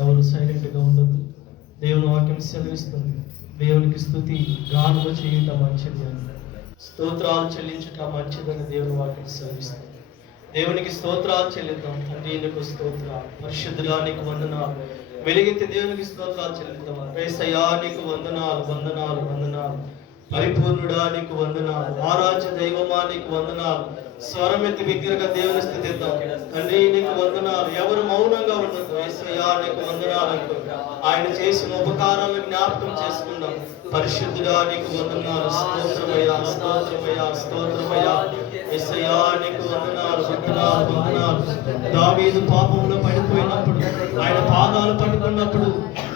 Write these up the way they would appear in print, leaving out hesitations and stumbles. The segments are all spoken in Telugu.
ఎవరు సైలెంట్గా ఉండొద్దు. దేవుని వాక్యం సెలవిస్తుంది, దేవునికి స్తుతి గానము చేయుట మంచిది అని, స్తోత్రాలు చెల్లించుట మంచిదని దేవుని వాక్యం సెలవిస్తుంది. దేవునికి స్తోత్రాలు చెల్లిద్దాం. తండ్రి నీకు స్తోత్రాలు, పరిశుద్ధుడా నీకు వందనాలు, వెలిగెత్తి దేవునికి స్తోత్రాలు చెల్లిద్దాం. యేసయ్యా నీకు వందనాలు, వందనాలు, వందనాలు. పరిపూర్ణుడా నీకు వందనాలు, ఆరాధ్య దైవమా నీకు వందనాలు. స్వరమెత్తి బిగ్గరగా దేవుని స్థుతిద్దాం. తండ్రి నీకు వందనాలు. ఎవరు మౌనంగా ఉండదు. యేసయ్యా నీకు వందనాలు. ఆయన చేసిన ఉపకారాలను జ్ఞాపకం చేసుకుందాం. పరిశుద్ధుడా నీకు వందనాలు, స్తోత్రమయ్యా, స్తోత్రమయ్యా, స్తోత్రమయ్యా. యేసయ్యా నీకు వందనాలు, వందనాలు, వందనాలు. దావీదు పాపంలో పడిపోయినప్పుడు, ఆయన పాదాలు పట్టుకున్నప్పుడు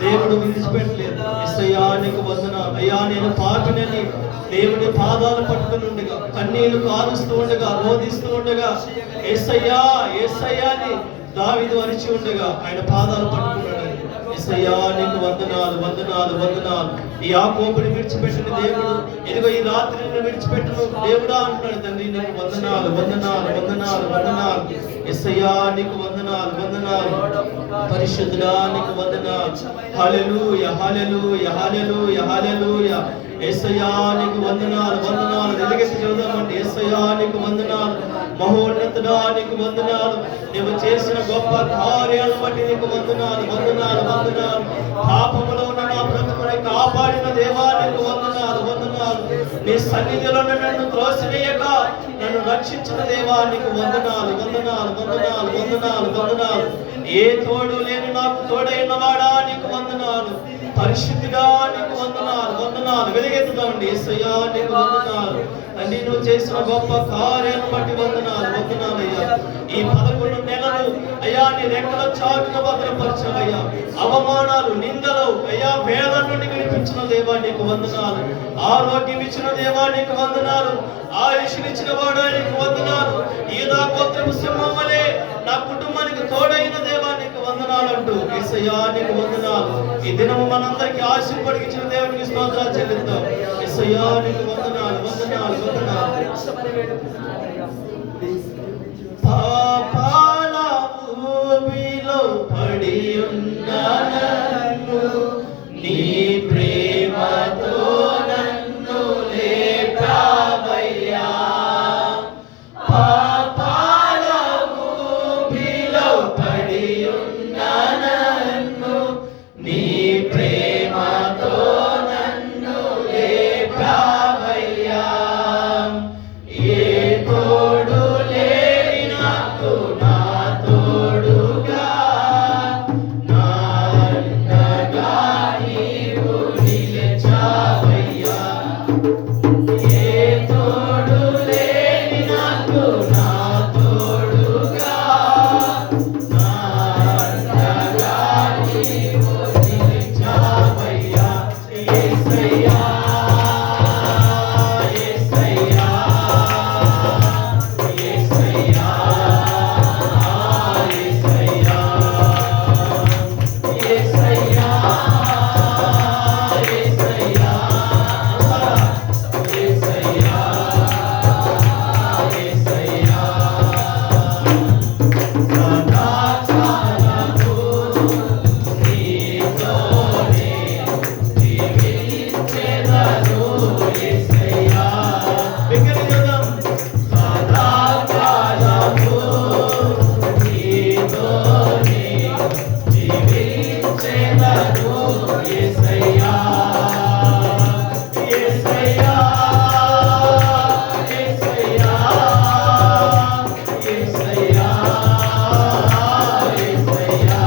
దేవుడు విడిచిపెట్టలేదు. యేసయ్యా నీకు వందనాలు. అయ్యా నేను పాపినని దేవుని పాదాలు పట్టుకుని ఉండగా, కన్నీళ్లు కారుస్తూ ఉండగా, రోధిస్తూ ఉండగా, యేసయ్యా యేసయ్యా అని దావీదు అరిచి ఉండగా ఆయన పాదాలు పట్టుకున్నాడు. యేసయ్యా నీకు వందనాలు, వందనాలు, వందనాలు. ఈ యాకోబుని విడిచిపెట్టిన దేవుడు ఇదిగో ఈ రాత్రి విడిచిపెట్టిన దేవుడా అంటున్నాడు. తండ్రి నీకు వందనాలు, వందనాలు, వందనాలు, వందనాలు. యేసయ్యా నీకు వందనాలు, వందనాలు. పరిశుద్ధుడా నీకు వందనాలు. హల్లెలూయా, హల్లెలూయా, హల్లెలూయా, హల్లెలూయా. యేసయ్యా నీకు వందనాలు, వందనాలు. వెలుగెత్తి చదువుదామండి. యేసయ్యా నీకు వందనాలు, మహోన్నతుడా నీకు వందనాలు. నువ్వు చేసిన గొప్ప కార్యాలను బట్టి నీకు వందనాలు, వందనాలు, వందనాలు. పాపములో ఉన్న నా బ్రతుకుని కాపాడిన దేవా నీకు వందనాలు, వందనాలు. నీ సన్నిధిలో నన్ను త్రోసివేయక నన్ను రక్షించిన దేవా నీకు వందనాలు, వందనాలు, వందనాలు, వందనాలు, వందనాలు. ఏ తోడు లేని నాకు తోడైన వాడా నీకు వందనాలు. పరిశుద్ధిగా నీకు వందనాలు, వందనాలు. వెలుగెత్తుదామండి. యేసయ్యా నీకు వందనాలు. తండ్రి నువ్వు చేసిన గొప్ప కార్యాలను బట్టి వందనాలు, వందనాలు అయ్యా. ఈ 11 నెలలు అయ్యా నీ రెక్కల చాటున భద్రపరచవయ్యా. అవమానాలు, నిందలు అయ్యా, వేదన నుండి విడిపించిన దేవా నీకు వందనాలు. ఆరోగ్యం ఇచ్చిన దేవా నీకు వందనాలు. ఆయుష్నిచ్చిన వాడా నీకు వందనాలు. ఈదా గోత్రపు సింహం వలె నా కుటుంబానికి తోడైన దేవా నీకు వందనాలు అంటూ యేసయ్యా నీకు వందనాలు. ఈ దినము మనందరికీ ఆశీర్వదించిన దేవునికి స్తోత్రాలు చెల్లిద్దాం. యేసయ్యా నీకు వందనాలు, వందనాలు, వందనాలు. పాపాల ఊబిలో పడి ఉన్న నన్ను నీ ప్రేమతో నన్ను లేపావయ్యా. పాపాల ఊబిలో పడి ఉన్న నన్ను నీ ప్రేమతో నన్ను లేపావయ్యా. ఏ తోడు లేని నాకు నా తోడుగా, నా అండగా నీవు నిలిచావయ్యా. ఏ తోడు లేని నాకు నా తోడుగా, నా అండగా నీవు నిలిచావయ్యా. యేసయ్యా, యేసయ్యా, యేసయ్యా, యేసయ్యా, యేసయ్యా, యేసయ్యా, యేసయ్యా, యేసయ్యా. సదాకాలము నీతోనే జీవించెదను యేసయ్యా. బిగ్గరగా చెప్దాం. సదాకాలము నీతోనే జీవించెదను యేసయ్యా. యేసయ్యా, యేసయ్యా, యేసయ్యా, యేసయ్యా,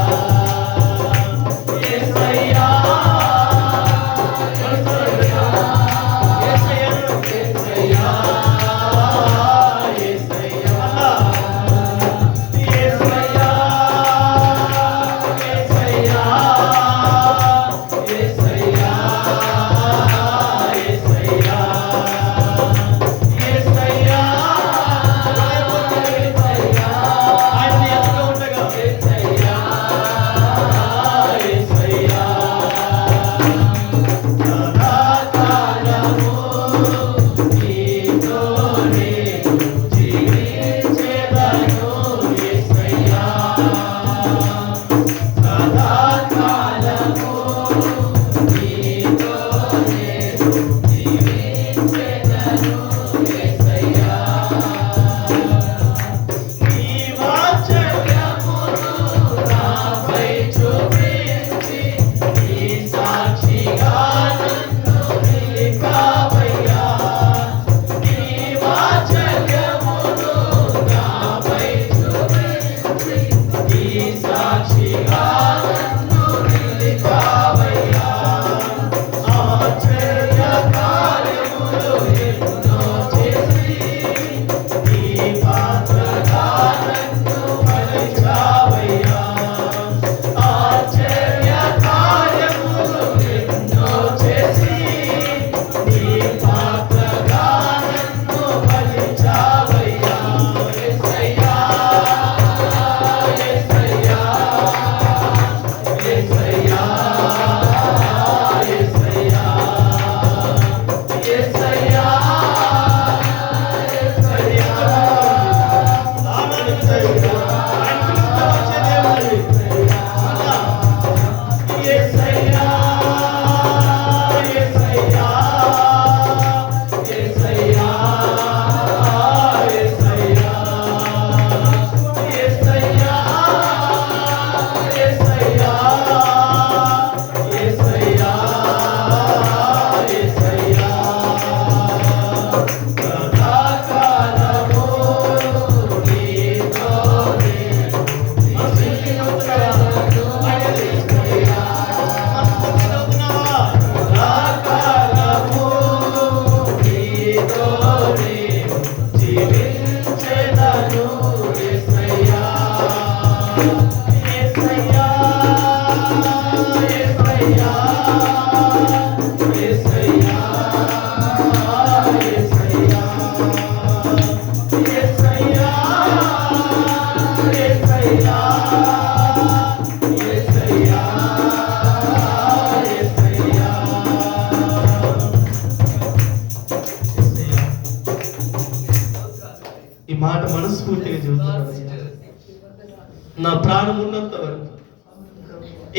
నా ప్రాణం ఉన్నంత వరకు,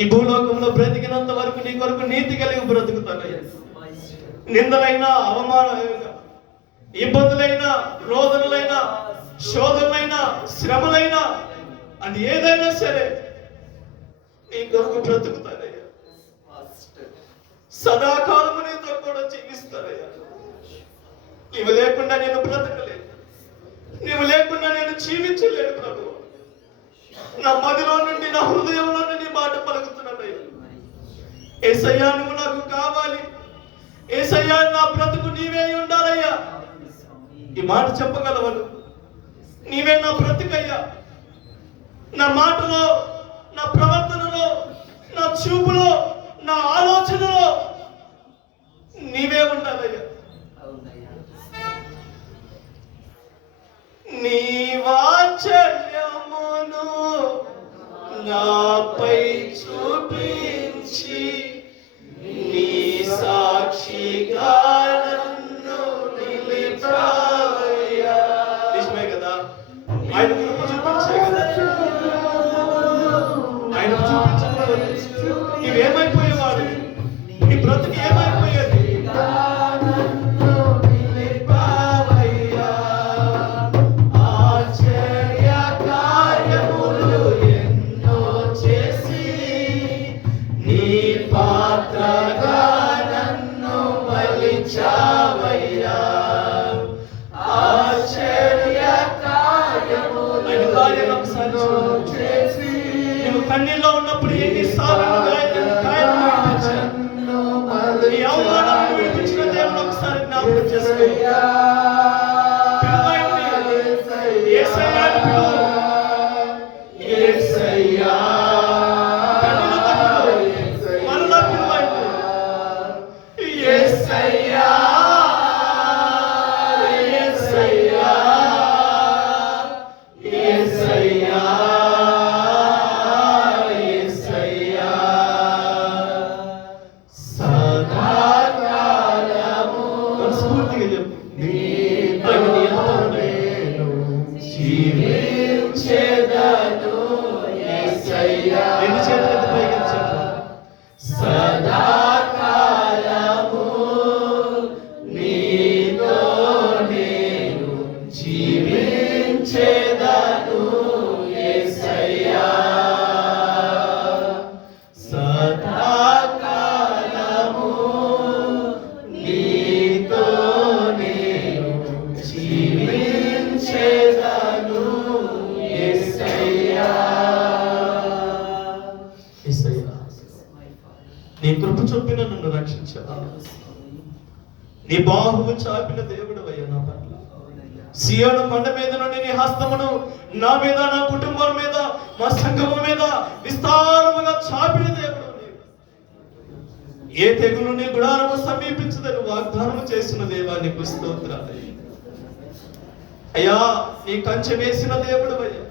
ఈ భూలోకంలో బ్రతికినంత వరకు నీ కొరకు నీతి కలిగి బ్రతుకుతానయ్యా. నిందలైనా, అవమానమైనా, ఇబ్బందులైనా, రోదనలైనా, శోధనలైనా, శ్రమలైనా, అది ఏదైనా సరే నీ కొరకు బ్రతుకుతానయ్యా. సదాకాలము నీతో కూడా జీవిస్తానయ్యా. నీవు లేకుండా నేను బ్రతకలేను, నీవు లేకుండా నేను జీవించలేను ప్రభు. నా మదిలో నుండి, నా హృదయంలో నుండి మాట పలుకుతున్నానయ్యా. యేసయ్యా, నువ్వు నాకు కావాలి. యేసయ్యా, నా బ్రతుకు నీవే ఉండాలయ్యా. ఈ మాట చెప్పగలవను. నీవే నా బ్రతుకయ్యా. నా మాటలో, నా ప్రవర్తనలో, నా చూపులో, నా ఆలోచనలో నీవే ఉండాలయ్యా. నీ వాత్సల్యమును నాపై చూపించి నీ సాక్షిగా నన్ను నిలిపావయ్యా. నిజమే కదా, ఆయన కృప చూపించే కదా. ఆయన చూపించకుండా నీవేమైపోయేవాడు, నీ బ్రతుకు ఏమైపోయేది? కన్నీలో ఉన్నప్పుడు ఎన్నిసార్లు ఈ అవమానాన్ని విడిపించిన దేవుని ఒకసారి జ్ఞాపకం చేసుకో. నీ కృప చొప్పున నన్ను రక్షించావా. నీ బాహువు చాపిన దేవుడు అయ్యా నా పట్ల. సియోను కొండ మీద నుండి నీ హస్తమును నా మీద, నా కుటుంబం మీద, మా సంఘము మీద విస్తారముగా చాపిన దేవుడు. ఏ తెగులు నీ గుడారము సమీపించదని వాగ్దానము చేసిన దేవా నీకు స్తోత్రాలు అయ్యా. నీ కంచె వేసిన దేవుడు అయ్యా,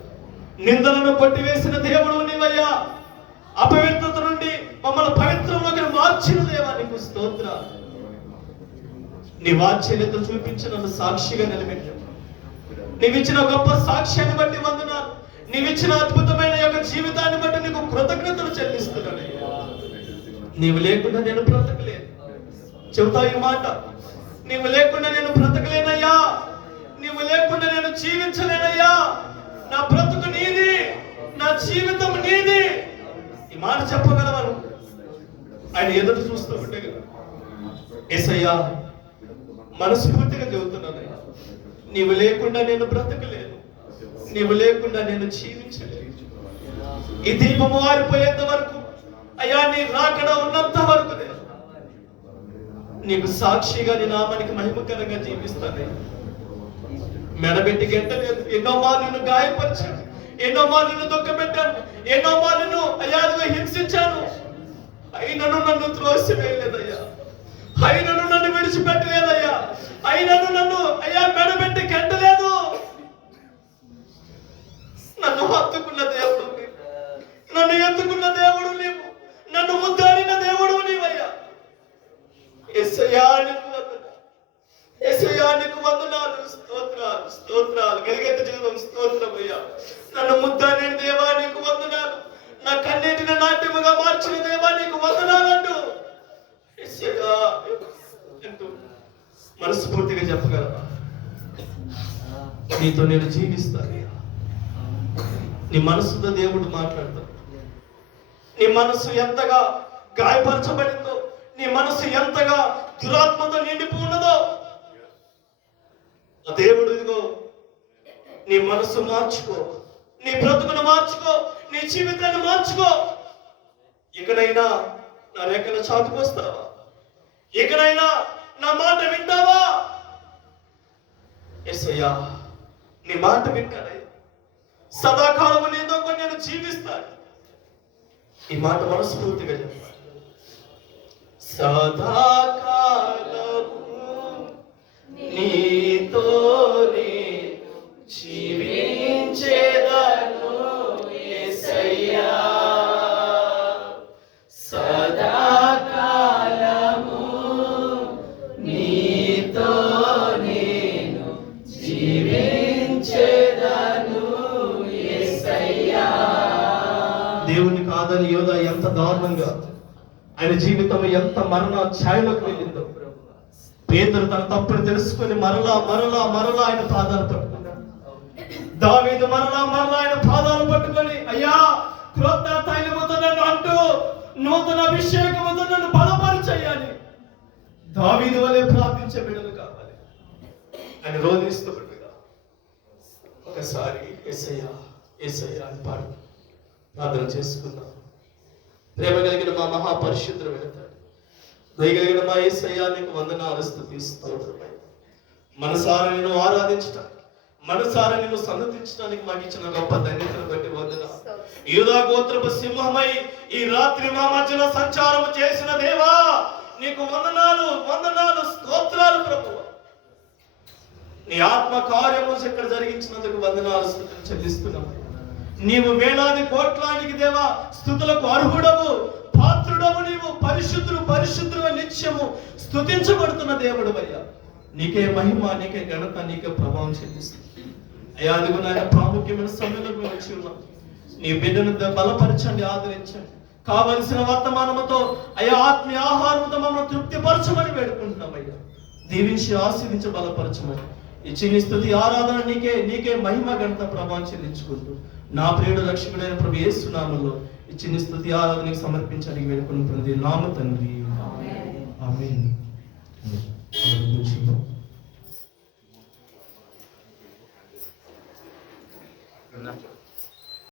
నిందలను కొట్టివేసిన దేవుడు నీవయ్యా. అపవిత్రత నుండి మమ్మల్ని పవిత్రంలోకి మార్చిన దేవా నీకు స్తోత్రాలు. నీ వాత్సల్యత చూపించి నన్ను సాక్షిగా నిలబెట్టావు. నీవిచ్చిన గొప్ప సాక్ష్యాన్ని బట్టి వందనాలు. నీవిచ్చిన అద్భుతమైన యొక్క జీవితాన్ని బట్టి నీకు కృతజ్ఞతలు చెల్లిస్తున్నాను. నీవు లేకుండా నేను బ్రతకలేను. చెబుతావు ఈ మాట, నీవు లేకుండా నేను బ్రతకలేనయ్యా, నీవు లేకుండా నేను జీవించలేనయ్యా. నా బ్రతుకు నీది, నా జీవితం నీది. ఈ మాట చెప్పగలవారు. ఆయన ఎదురు చూస్తూ ఉంటే కదా. యేసయ్యా, మనస్ఫూర్తిగా చెబుతున్నానయ్యా, నీవు లేకుండా నేను బ్రతకలేను, నీవు లేకుండా నేను జీవించలేను. ఈ దీపము ఆరిపోయేంత వరకు అయ్యా, నీ రాకడ ఉన్నంత వరకు నీకు సాక్షిగా నీ నామానికి మహిమకరంగా జీవిస్తాను. మెడబెట్టి గెట్టలేదు. ఎన్నో మార్లు గాయపరిచాను, ఎన్నో మార్లు దుఃఖపెట్టాను, ఎన్నో మార్లు అయ్యాదుగా హింసించాను. అయినను నన్ను త్రోసివేయలేదయ్యా, అయినను నన్ను విడిచిపెట్టలేదయ్యా, అయినను నన్ను అయ్యా మెడబెట్టి గెట్టలేదు. నన్ను హత్తుకున్న దేవుడు నీవు, నన్ను ఎత్తుకున్న దేవుడు నీవు, నన్ను ముద్దాడిన దేవుడు నీవయ్యా. యేసయ్యా నీకు వందనాలు, యేసయ్యా నీకు వందనాలు, స్తోత్రాలు స్తోత్రాలు. గలిగెత్త జీవితం స్తోత్రం అయ్యా. నన్ను ముద్దాడిన దేవా నీకు కన్నీటిని నాట్యముగా మార్చిన దేవా నీకు వందనాలంటూ అంటూ మనస్ఫూర్తిగా చెప్పగలవా? నీతో నేను జీవిస్తాను. నీ మనసుతో దేవుడు మాట్లాడతాడు. నీ మనసు ఎంతగా గాయపరచబడిందో, నీ మనసు ఎంతగా దురాత్మతో నిండిపో ఉన్నదో, ఆ దేవుడు ఇదిగో నీ మనసు మార్చుకో, నీ బ్రతుకును మార్చుకో, నీ జీవితాన్ని మార్చుకో. ఇకనైనా నా రెక్కల చాటుకొస్తావా? ఇకనైనా నా మాట వింటావా? యేసయ్యా నీ మాట వింటానే, సదాకాలము నీతో నేను జీవిస్తాను. ఈ మాట మనస్ఫూర్తిగా చెప్పాలి. సదాకాలము నీతోనే జీవించేదను యేసయ్యా, సదాకాలము నీతో నేను జీవించేదను యేసయ్యా. దేవుని కాదని యోధా ఎంత దారుణంగా ఆయన జీవితం ఎంత మరణ ఛాయలోకి వెళ్ళిందో. పేతురు తన తప్పును తెలుసుకొని మరలా ఆయన పాదాలు పట్టుకున్నాడు. దావీదు మరలా ఆయన పాదాలు పట్టుకొని, అయ్యా క్రొత్త తైలముతో నన్ను అంటూ నూతన అభిషేకముతో నన్ను బలపరచయ్యాని దావీదు వలె ప్రార్థించే బిడ్డలు కావాలి. ఆయన రోధిస్తూ బిడ్డగా ఒకసారి యేసయ్యా యేసయ్యా అని పాడు ప్రార్థన చేసుకుందాం. ప్రేమ కలిగిన మా మహాపరిశుద్ధుడు వెళతాడు. దయగలిగిన మా యేసయ్యా నీకు వందనాలు స్తుతిస్తున్నాను. మనసారా నిన్ను ఆరాధించడానికి, మనసారా నిన్ను సన్నతించడానికి మాకు ఇచ్చిన గొప్ప ధన్యతను బట్టి వందనాలు. యూదా గోత్రపు సింహమై ఈ రాత్రి మా మధ్యలో సంచారం చేసిన దేవా నీకు వందనాలు స్తోత్రాలు ప్రభువా. నీ ఆత్మ కార్యము ఇక్కడ జరిగించినందుకు వందనాలు స్తుతులు చెల్లిస్తున్నాము. నీవు వేలాది కోట్లానికి దేవా స్తుతులకు అర్హుడవు, పాత్రుడవు. నీవు పరిశుద్ధుడు నిత్యము స్తుతించబడుతున్న దేవుడు అయ్యా. నీకే మహిమ, నీకే ఘనత, నీకే ప్రభావం చెల్లిస్తుంది అయ్యా. అదిగో నాయన ప్రాముఖ్యమైన సమయంలోకి వచ్చి ఉన్నాం. నీ బిడ్డను బలపరచండి, ఆదరించండి. కావలసిన వర్తమానముతో అయ్యా ఆత్మీయ ఆహారంతో మమ్మల్ని తృప్తిపరచమని వేడుకుంటున్నాం అయ్యా. దీవించి ఆశీర్వించి బలపరచమని ఈ చిన్ని స్తుతి ఆరాధన నీకే మహిమ ఘనత ప్రభావం చెల్లించుకుంటూ నా ప్రియుడు రక్షకుడైన ప్రభు యేసు నామములో ఈ చిన్ని స్తుతి ఆరాధనకి సమర్పించడానికి వేడుకుంటున్నది నామ తండ్రి. ఆమేన్.